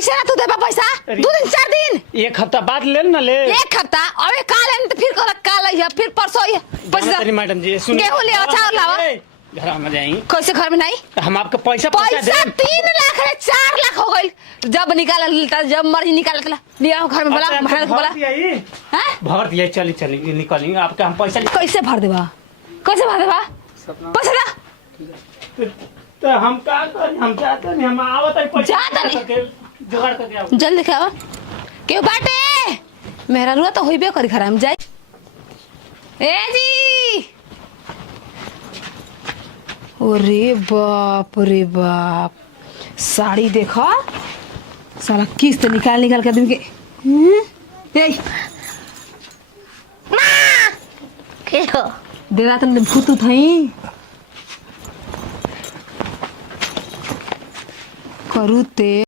कैसे ना तू देबा पैसा 2 दिन 4 दिन 1 हफ्ता बाद ले ना ले। 1 हफ्ता अबे काल है तो फिर काल है फिर परसों है पैसा। तेरी मैडम जी सुनिए, गेहूं ले अच्छा और लावा। घर में जाई कैसे घर में नहीं हम आपको पैसा पैसा दे। 3 लाख है 4 लाख हो गई जब निकाल लेता जब मर्जी निकाल लेता लिया घर में बोला मेहनत बोला हैं भर दिया। चली चली निकलेंगे आपका हम पैसा कैसे भर देबा पैसा दा तो हम का करें, हम जाते नहीं हम आवत है पैसा जाता नहीं। करके जुगाड़ करके आओ। जल्दी खावा क्यों बाटे मेरा रुआ तो होइबे करी घर में जाई ए जी। अरे बाप साड़ी देखो साला किस्त निकाल के आदमी के के हो देगा तुमने भूत थई करू ते